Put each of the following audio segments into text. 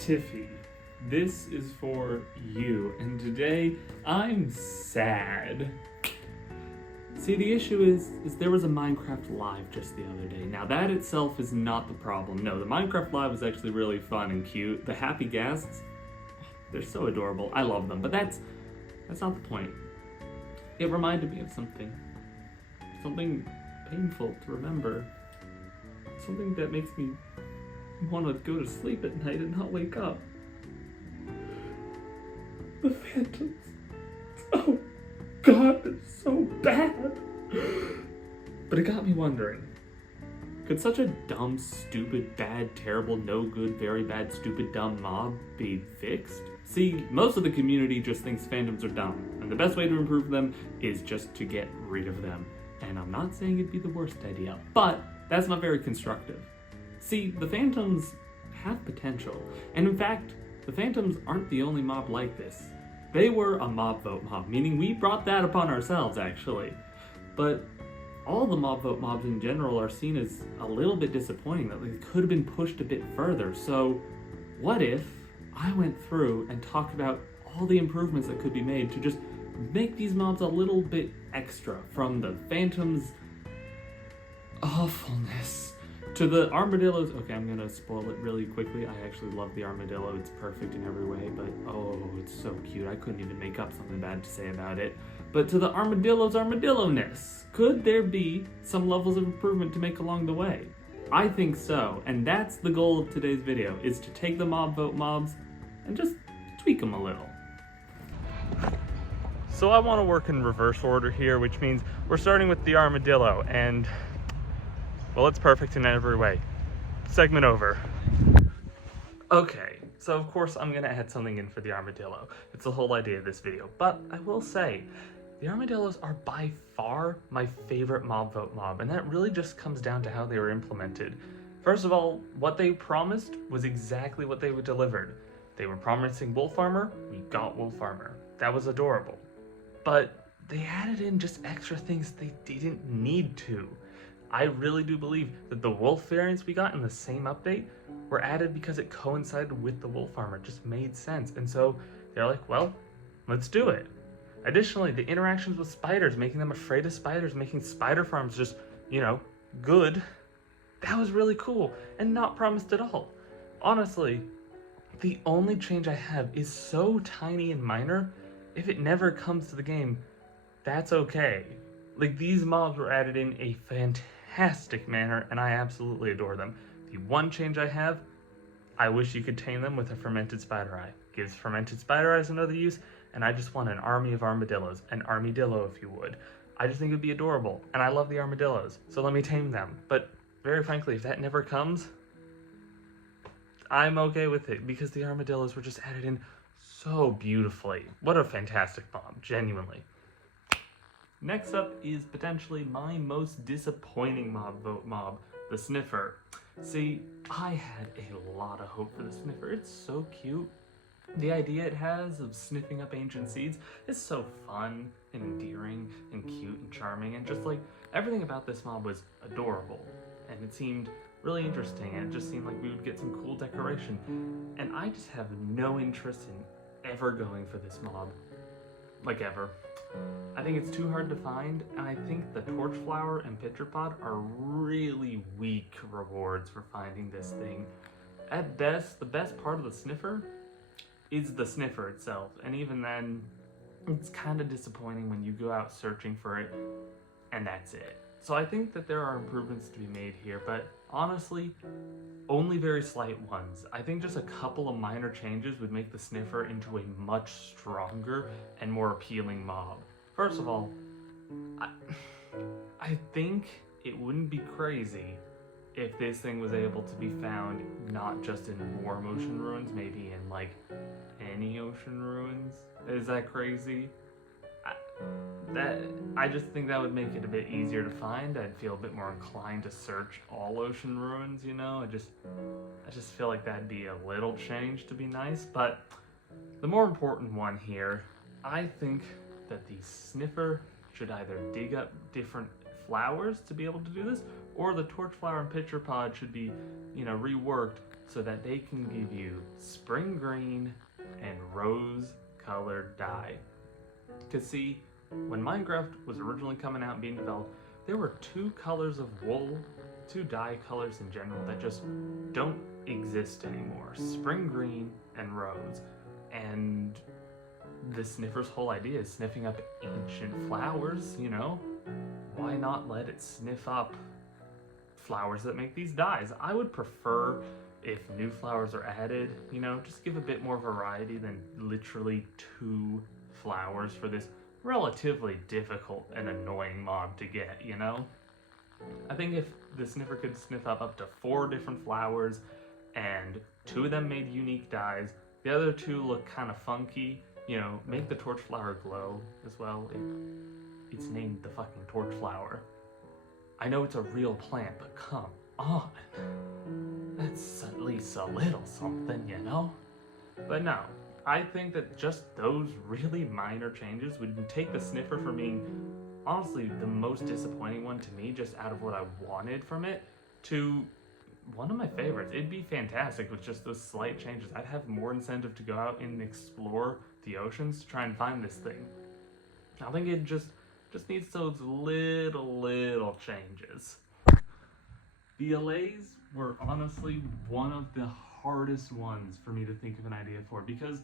Tify, this is for you, and today I'm sad. See, the issue is there was a Minecraft Live just the other day. Now that itself is not the problem. No, the Minecraft Live was actually really fun and cute. The happy guests, they're so adorable. I love them, but that's not the point. It reminded me of something painful to remember. Something that makes me want to go to sleep at night and not wake up. The phantoms. Oh God, they're so bad. But it got me wondering, could such a dumb, stupid, bad, terrible, no good, very bad, stupid, dumb mob be fixed? See, most of the community just thinks phantoms are dumb, and the best way to improve them is just to get rid of them. And I'm not saying it'd be the worst idea, but that's not very constructive. See, the phantoms have potential, and in fact, the phantoms aren't the only mob like this. They were a mob vote mob, meaning we brought that upon ourselves, actually. But all the mob vote mobs in general are seen as a little bit disappointing, that they could have been pushed a bit further. So what if I went through and talked about all the improvements that could be made to just make these mobs a little bit extra, from the phantoms' awfulness to the armadillos. Okay, I'm gonna spoil it really quickly. I actually love the armadillo. It's perfect in every way, but oh, it's so cute. I couldn't even make up something bad to say about it. But to the armadillo's armadillo-ness, could there be some levels of improvement to make along the way? I think so, and that's the goal of today's video, is to take the mob vote mobs and just tweak them a little. So I want to work in reverse order here, which means we're starting with the armadillo, and well, it's perfect in every way. Segment over. Okay, so of course I'm gonna add something in for the armadillo. It's the whole idea of this video, but I will say, the armadillos are by far my favorite mob vote mob, and that really just comes down to how they were implemented. First of all, what they promised was exactly what they delivered. They were promising wolf armor, we got wolf armor. That was adorable. But they added in just extra things they didn't need to. I really do believe that the wolf variants we got in the same update were added because it coincided with the wolf armor. It just made sense. And so they're like, well, let's do it. Additionally, the interactions with spiders, making them afraid of spiders, making spider farms just, good. That was really cool and not promised at all. Honestly, the only change I have is so tiny and minor. If it never comes to the game, that's okay. Like, these mobs were added in a fantastic manner, and I absolutely adore them. The one change I have, I wish you could tame them with a fermented spider eye. Gives fermented spider eyes another use, and I just want an army of armadillos. An armadillo, if you would. I just think it would be adorable, and I love the armadillos, so let me tame them. But very frankly, if that never comes, I'm okay with it, because the armadillos were just added in so beautifully. What a fantastic mob, genuinely. Next up is potentially my most disappointing mob vote mob, the sniffer. See, I had a lot of hope for the sniffer. It's so cute. The idea it has of sniffing up ancient seeds is so fun and endearing and cute and charming, and just like everything about this mob was adorable, and it seemed really interesting, and it just seemed like we would get some cool decoration. And I just have no interest in ever going for this mob, like ever. I think it's too hard to find, and I think the torch flower and pitcher pod are really weak rewards for finding this thing. At best, the best part of the sniffer is the sniffer itself, and even then, it's kind of disappointing when you go out searching for it, and that's it. So I think that there are improvements to be made here, but honestly, only very slight ones. I think just a couple of minor changes would make the sniffer into a much stronger and more appealing mob. First of all, I think it wouldn't be crazy if this thing was able to be found not just in War Ocean Ruins, maybe in like any ocean ruins. Is that crazy? I just think that would make it a bit easier to find. I'd feel a bit more inclined to search all ocean ruins, I just feel like that'd be a little change to be nice. But the more important one here, I think that the sniffer should either dig up different flowers to be able to do this, or the torch flower and pitcher pod should be, reworked so that they can give you spring green and rose colored dye. Because see, when Minecraft was originally coming out and being developed, there were two colors of wool, two dye colors in general that just don't exist anymore. Spring green and rose. And the sniffer's whole idea is sniffing up ancient flowers, you know? Why not let it sniff up flowers that make these dyes? I would prefer if new flowers are added, you know, just give a bit more variety than literally 2 flowers for this relatively difficult and annoying mob to get, you know? I think if the sniffer could sniff up to 4 different flowers and 2 of them made unique dyes, the other 2 look kind of funky, you know, make the torch flower glow as well. It's named the fucking torch flower. I know it's a real plant, but come on. That's at least a little something, you know? But no, I think that just those really minor changes would take the sniffer from being honestly the most disappointing one to me, just out of what I wanted from it, to one of my favorites. It'd be fantastic with just those slight changes. I'd have more incentive to go out and explore the oceans to try and find this thing. I think it just needs those little changes. The allays were honestly one of the hardest ones for me to think of an idea for, because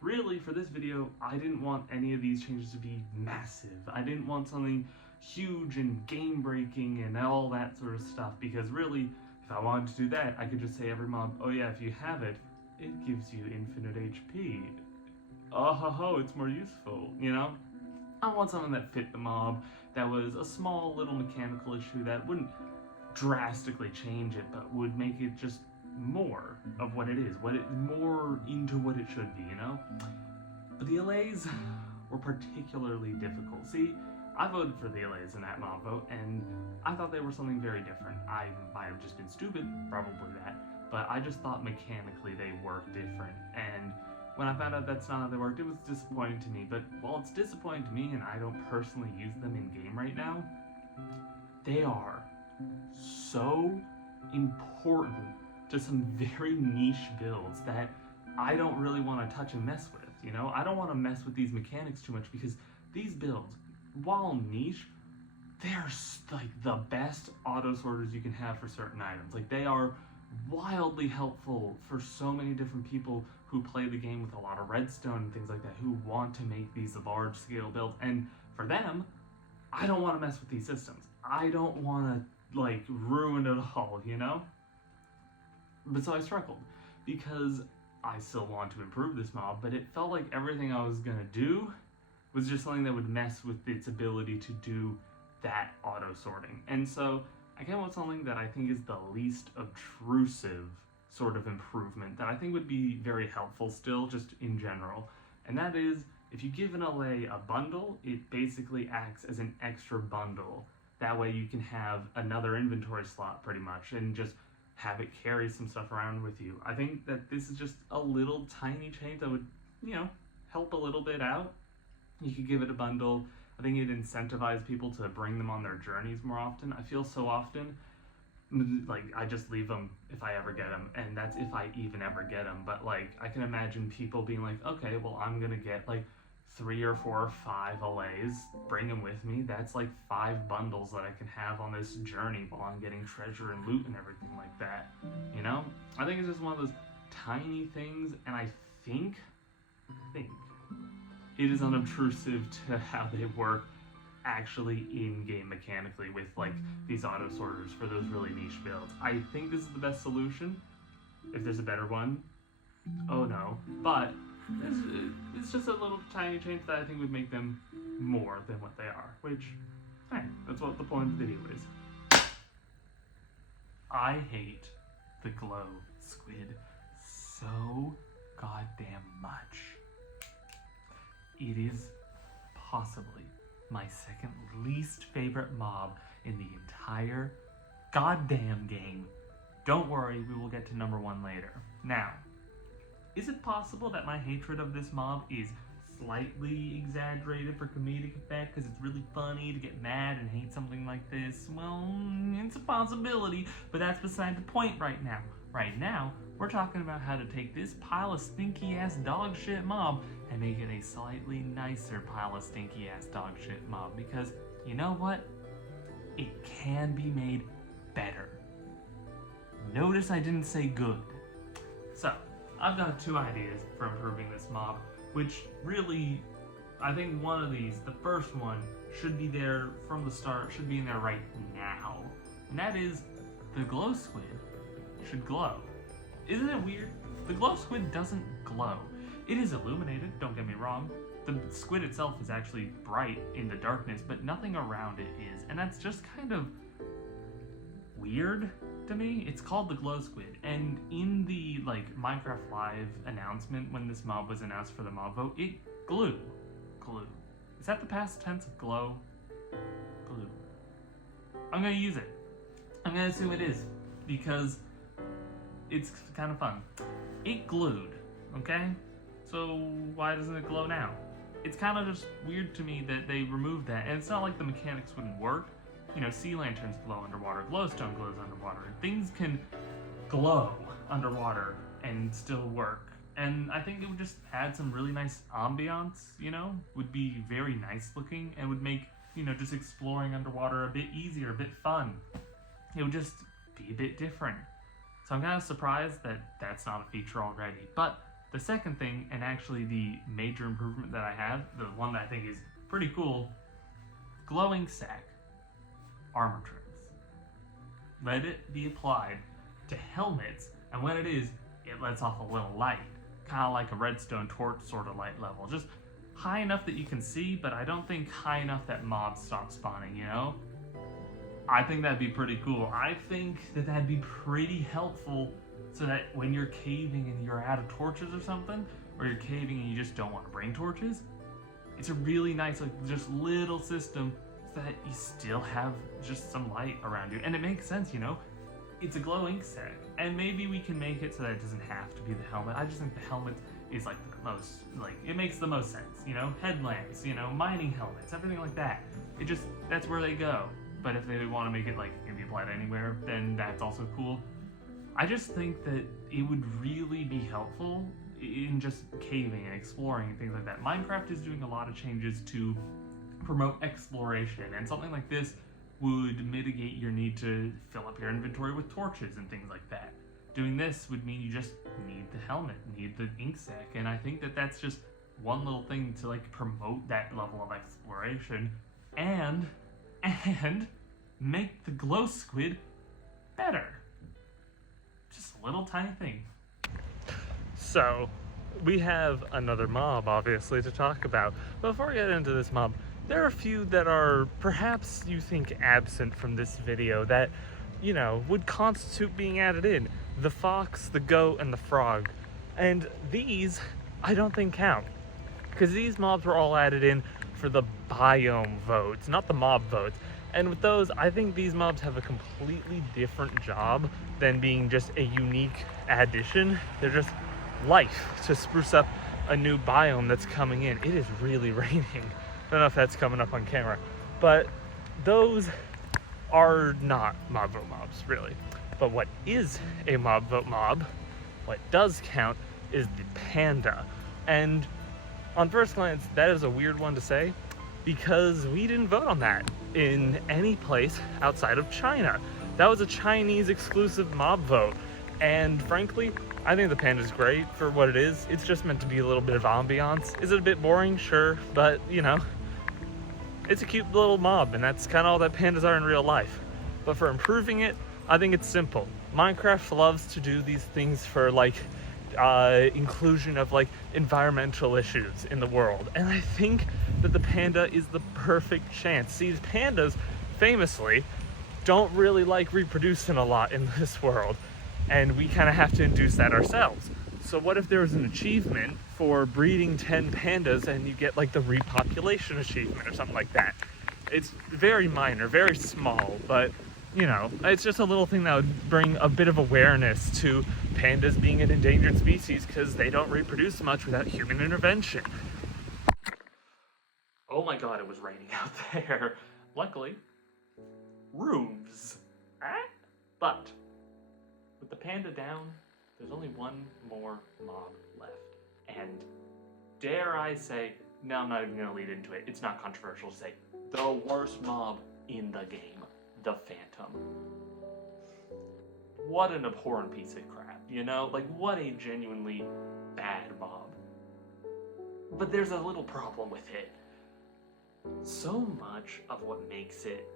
really for this video I didn't want any of these changes to be massive. I didn't want something huge and game breaking and all that sort of stuff, because really if I wanted to do that I could just say every mob, oh yeah, if you have it, it gives you infinite HP. Oh ho ho, it's more useful, you know? I want something that fit the mob, that was a small little mechanical issue that wouldn't drastically change it, but would make it just more of what it is, more into what it should be, you know? But the allays were particularly difficult. See, I voted for the allays in that mob vote, and I thought they were something very different. I might have just been stupid, probably that, but I just thought mechanically they worked different, and when I found out that's not how they worked, it was disappointing to me. But while it's disappointing to me and I don't personally use them in game right now, they are so important to some very niche builds that I don't really want to touch and mess with, you know? I don't want to mess with these mechanics too much, because these builds, while niche, they're like the best auto sorters you can have for certain items. Like, they are wildly helpful for so many different people who play the game with a lot of redstone and things like that, who want to make these large scale builds. And for them, I don't want to mess with these systems. I don't want to like ruin it all, you know? But so I struggled, because I still want to improve this mob, but it felt like everything I was gonna do was just something that would mess with its ability to do that auto sorting. And so I came up with something that I think is the least obtrusive sort of improvement that I think would be very helpful still, just in general. And that is, if you give an allay a bundle, it basically acts as an extra bundle. That way you can have another inventory slot pretty much, and just have it carry some stuff around with you. I think that this is just a little tiny change that would, you know, help a little bit out. You could give it a bundle. I think it incentivizes people to bring them on their journeys more often. I feel so often, like, I just leave them if I ever get them, and that's if I even ever get them. But like, I can imagine people being like, okay, well, I'm gonna get like 3 or 4 or 5 allays, bring them with me. That's like 5 bundles that I can have on this journey while I'm getting treasure and loot and everything like that, you know? I think it's just one of those tiny things, and I think it is unobtrusive to how they work actually in-game mechanically with like these auto sorters for those really niche builds. I think this is the best solution. If there's a better one, oh no. But it's just a little tiny change that I think would make them more than what they are, which, hey, that's what the point of the video is. I hate the glow squid so goddamn much. It is possibly my second least favorite mob in the entire goddamn game. Don't worry, we will get to number 1 later. Now, is it possible that my hatred of this mob is slightly exaggerated for comedic effect because it's really funny to get mad and hate something like this? Well, it's a possibility, but that's beside the point right now. Right now, We're talking about how to take this pile of stinky ass dog shit mob and make it a slightly nicer pile of stinky ass dog shit mob, because you know what? It can be made better. Notice I didn't say good. So, I've got 2 ideas for improving this mob, which really, I think one of these, the first one, should be there from the start, should be in there right now. And that is, the glow squid should glow. Isn't it weird? The glow squid doesn't glow. It is illuminated, don't get me wrong. The squid itself is actually bright in the darkness, but nothing around it is. And that's just kind of weird to me. It's called the glow squid, and in the Minecraft Live announcement when this mob was announced for the mob vote, it glue. Is that the past tense of glow? Glue. I'm gonna use it. I'm gonna assume it is, because it's kind of fun. It glued, okay? So why doesn't it glow now? It's kind of just weird to me that they removed that, and it's not like the mechanics wouldn't work. You know, sea lanterns glow underwater, glowstone glows underwater. Things can glow underwater and still work. And I think it would just add some really nice ambiance, you know? Would be very nice looking and would make, you know, just exploring underwater a bit easier, a bit fun. It would just be a bit different. So I'm kind of surprised that that's not a feature already. But the second thing, and actually the major improvement that I have, the one that I think is pretty cool, glowing sack armor trims. Let it be applied to helmets, and when it is, it lets off a little light. Kind of like a redstone torch sort of light level. Just high enough that you can see, but I don't think high enough that mobs stop spawning, you know? I think that'd be pretty cool. I think that that'd be pretty helpful, so that when you're caving and you're out of torches or something, or you're caving and you just don't want to bring torches, it's a really nice, just little system so that you still have just some light around you. And it makes sense, you know? It's a glow ink sack, and maybe we can make it so that it doesn't have to be the helmet. I just think the helmet is the most, it makes the most sense, you know? Headlamps, you know, mining helmets, everything like that. That's where they go. But if they want to make it it can be applied anywhere, then that's also cool. I just think that it would really be helpful in just caving and exploring and things like that. Minecraft is doing a lot of changes to promote exploration, and something like this would mitigate your need to fill up your inventory with torches and things like that. Doing this would mean you just need the helmet, need the ink sack, and I think that that's just one little thing to promote that level of exploration and make the glow squid better. Just a little tiny thing. So, we have another mob, obviously, to talk about. But before we get into this mob, there are a few that are perhaps you think absent from this video that, you know, would constitute being added in. The fox, the goat, and the frog. And these, I don't think count. Because these mobs were all added in for the biome votes, not the mob votes. And with those, I think these mobs have a completely different job than being just a unique addition. They're just life to spruce up a new biome that's coming in. It is really raining. I don't know if that's coming up on camera, but those are not mob vote mobs, really. But what is a mob vote mob, what does count, is the panda. And on first glance, that is a weird one to say, because we didn't vote on that in any place outside of China. That was a Chinese exclusive mob vote. And frankly, I think the panda's great for what it is. It's just meant to be a little bit of ambiance. Is it a bit boring? Sure, but you know, it's a cute little mob, and that's kind of all that pandas are in real life. But for improving it, I think it's simple. Minecraft loves to do these things for inclusion of environmental issues in the world, and I think that the panda is the perfect chance. See, pandas famously don't really like reproducing a lot in this world, and we kind of have to induce that ourselves. So what if there was an achievement for breeding 10 pandas and you get the repopulation achievement or something like that? It's very minor, very small, but you know, it's just a little thing that would bring a bit of awareness to pandas being an endangered species because they don't reproduce much without human intervention. Oh my god, it was raining out there. Luckily, roofs. But with the panda down, there's only one more mob left. And dare I say, no, I'm not even going to lead into it. It's not controversial to say, the worst mob in the game, the Phantom. What an abhorrent piece of crap, you know? Like, what a genuinely bad mob. But there's a little problem with it. So much of what makes it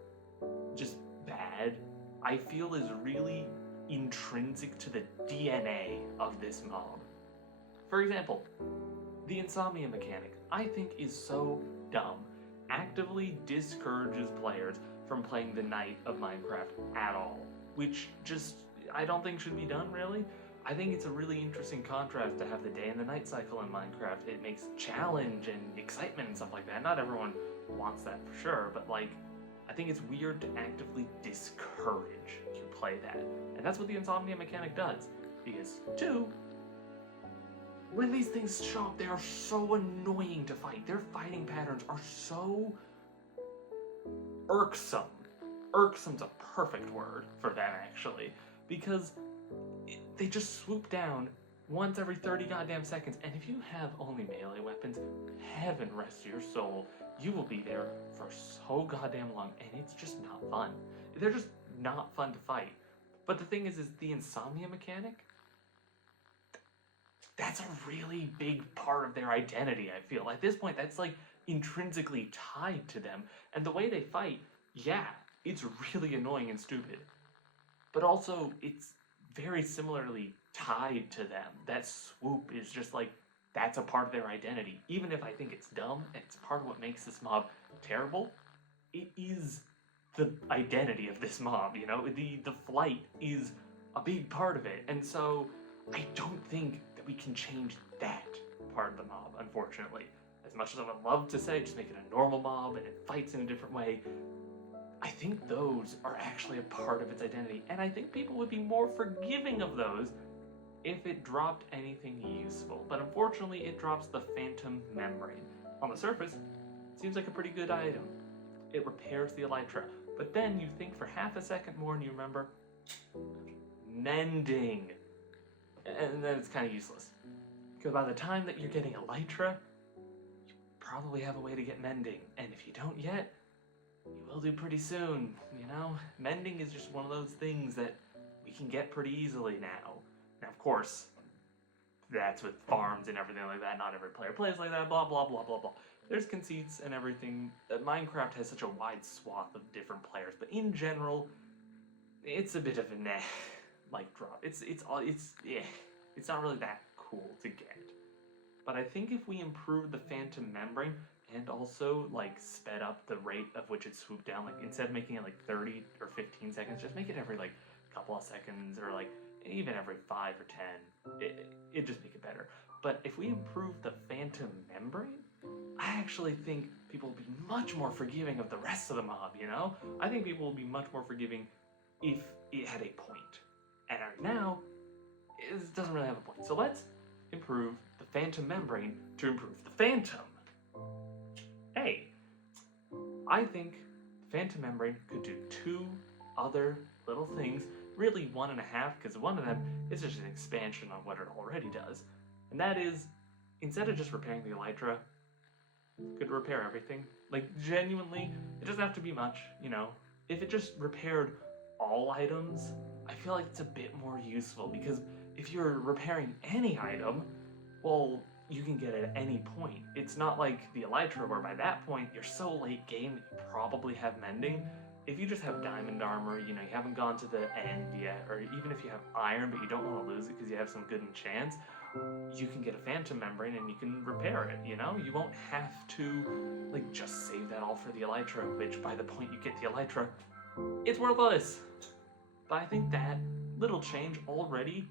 just bad, I feel, is really intrinsic to the DNA of this mob. For example, the insomnia mechanic, I think, is so dumb. Actively discourages players from playing the night of Minecraft at all, which just, I don't think should be done, really. I think it's a really interesting contrast to have the day and the night cycle in Minecraft. It makes challenge and excitement and stuff like that. Not everyone wants that for sure, but like, I think it's weird to actively discourage you play that. And that's what the insomnia mechanic does. Because, two, when these things show up, they are so annoying to fight. Their fighting patterns are so irksome. Irksome's a perfect word for them, actually. Because they just swoop down once every 30 goddamn seconds. And if you have only melee weapons, heaven rest your soul, you will be there for so goddamn long. And it's just not fun. They're just not fun to fight. But the thing is the insomnia mechanic, that's a really big part of their identity, I feel. At this point, that's like intrinsically tied to them. And the way they fight, yeah, it's really annoying and stupid. But also, it's very similarly tied to them. That swoop is just like, that's a part of their identity. Even if I think it's dumb, it's part of what makes this mob terrible, it is the identity of this mob, you know? The flight is a big part of it. And so, I don't think that we can change that part of the mob, unfortunately. As much as I would love to say, just make it a normal mob and it fights in a different way, I think those are actually a part of its identity. And I think people would be more forgiving of those if it dropped anything useful. But unfortunately, it drops the Phantom Membrane. On the surface, it seems like a pretty good item. It repairs the elytra. But then you think for half a second more and you remember, mending. And then it's kind of useless. Because by the time that you're getting elytra, you probably have a way to get mending. And if you don't yet, you will do pretty soon, you know? Mending is just one of those things that we can get pretty easily now. Now, of course, that's with farms and everything like that. Not every player plays like that, blah, blah, blah, blah, blah. There's conceits and everything. Minecraft has such a wide swath of different players, but in general, it's a bit of a like drop. It's not really that cool to get. But I think if we improve the Phantom Membrane and also like sped up the rate of which it swooped down, like instead of making it like 30 or 15 seconds, just make it every like couple of seconds or like even every 5 or 10, it just make it better. But if we improve the Phantom Membrane, I actually think people will be much more forgiving of the rest of the mob, you know? I think people will be much more forgiving if it had a point. And right now, it doesn't really have a point. So let's improve the Phantom Membrane to improve the Phantom. Hey, I think the Phantom Membrane could do 2 other little things, really 1.5, because one of them is just an expansion on what it already does. And that is, instead of just repairing the elytra, it could repair everything. Like, genuinely, it doesn't have to be much, you know? If it just repaired all items, I feel like it's a bit more useful, because if you're repairing any item, well, you can get it at any point. It's not like the elytra, where by that point, you're so late game that you probably have mending. If you just have diamond armor, you know, you haven't gone to the end yet, or even if you have iron but you don't want to lose it because you have some good enchants, you can get a Phantom Membrane and you can repair it, you know? You won't have to, like, just save that all for the elytra, which by the point you get the elytra, it's worthless. But I think that little change already,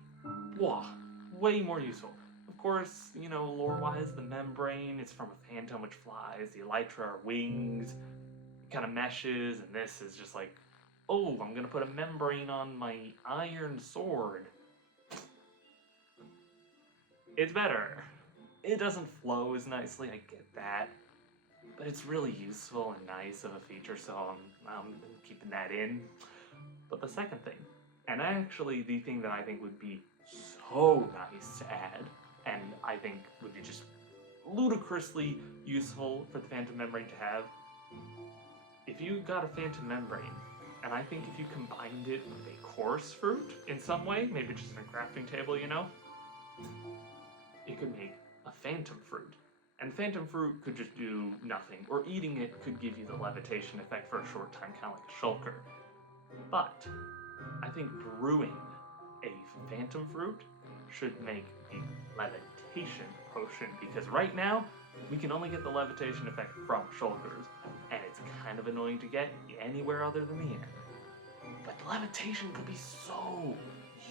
wow, way more useful. Of course, you know, lore-wise, the membrane is from a phantom which flies, the elytra are wings, kind of meshes, and this is just like, oh, I'm gonna put a membrane on my iron sword. It's better. It doesn't flow as nicely, I get that, but it's really useful and nice of a feature, so I'm keeping that in. But the second thing, and actually the thing that I think would be so so nice to add, and I think would be just ludicrously useful for the phantom membrane to have. If you got a phantom membrane, and I think if you combined it with a coarse fruit in some way, maybe just in a crafting table, you know, it could make a phantom fruit. And phantom fruit could just do nothing, or eating it could give you the levitation effect for a short time, kind of like a shulker. But I think brewing a phantom fruit should make a levitation potion, because right now we can only get the levitation effect from shulkers, and it's kind of annoying to get anywhere other than the end. But the levitation could be so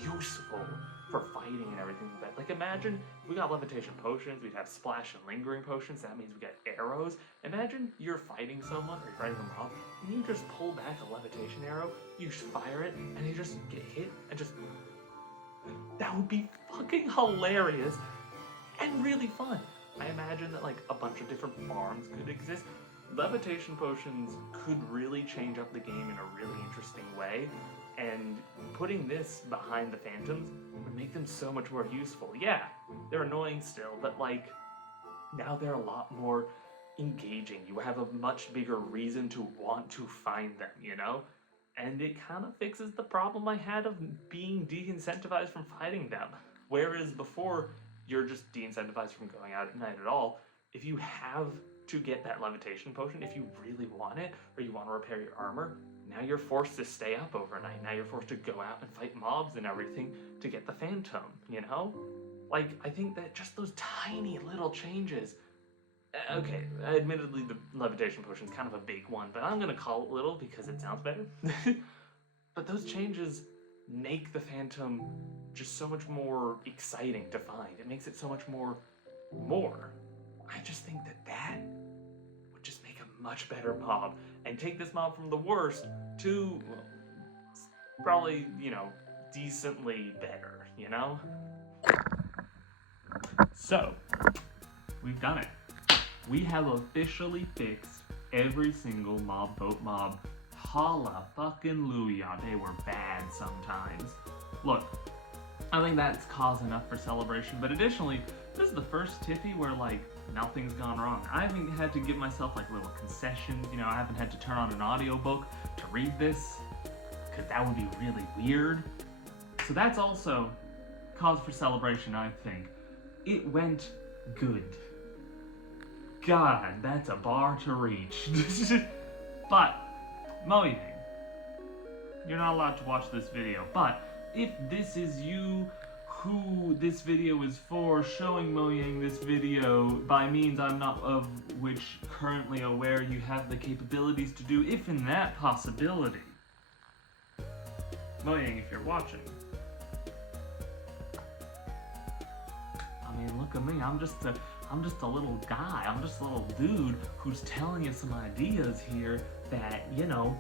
useful for fighting and everything like that. Like, imagine if we got levitation potions, we'd have splash and lingering potions, that means we get arrows. Imagine you're fighting someone, or you're fighting a mob, and you just pull back a levitation arrow, you just fire it, and they just get hit, and just... That would be fucking hilarious, and really fun. I imagine that, like, a bunch of different farms could exist. Levitation potions could really change up the game in a really interesting way, and putting this behind the phantoms would make them so much more useful. Yeah, they're annoying still, but like, now they're a lot more engaging. You have a much bigger reason to want to find them, you know? And it kind of fixes the problem I had of being de-incentivized from fighting them. Whereas before, you're just de-incentivized from going out at night at all. If you have to get that levitation potion, if you really want it, or you want to repair your armor, now you're forced to stay up overnight. Now you're forced to go out and fight mobs and everything to get the phantom, you know? Like, I think that just those tiny little changes... Okay, admittedly the levitation potion is kind of a big one, but I'm gonna call it little because it sounds better. But those changes make the phantom just so much more exciting to find. It makes it so much more. I just think that would just make a much better mob, and take this mob from the worst to, well, probably, you know, decently better, you know? So, we've done it. We have officially fixed every single mob boat mob. Holla fucking Luya, they were bad sometimes. Look, I think that's cause enough for celebration, but additionally, this is the first Tify where, like, nothing's gone wrong. I haven't had to give myself, like, little concessions, you know, I haven't had to turn on an audiobook to read this, because that would be really weird. So that's also cause for celebration, I think. It went good. God, that's a bar to reach. But, Moyang, you're not allowed to watch this video, but if this is you who this video is for, showing Moyang this video by means I'm not of which currently aware you have the capabilities to do, if in that possibility. Moyang, if you're watching. I mean, look at me, I'm just a little guy, I'm just a little dude who's telling you some ideas here that, you know,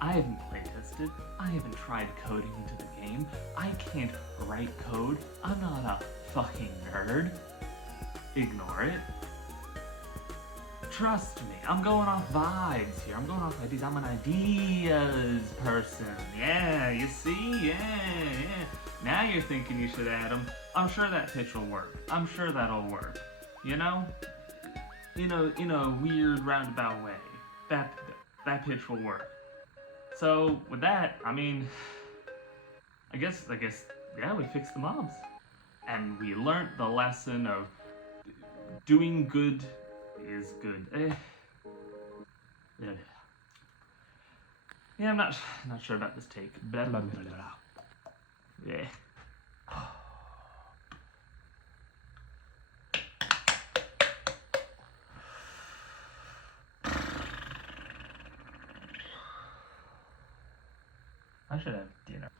I haven't playtested, I haven't tried coding into the game, I can't write code, I'm not a fucking nerd. Ignore it. Trust me, I'm going off vibes here, I'm going off ideas, I'm an ideas person. Yeah, you see? Yeah. Now you're thinking you should add them. I'm sure that pitch will work. I'm sure that'll work. You know? In a weird roundabout way. That pitch will work. So with that, I mean, I guess, yeah, we fixed the mobs. And we learned the lesson of doing good is good. Yeah, I'm not sure about this take. Blah, blah, blah, blah, blah. Yeah. I should have dinner.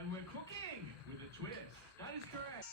And we're cooking with a twist. That is correct.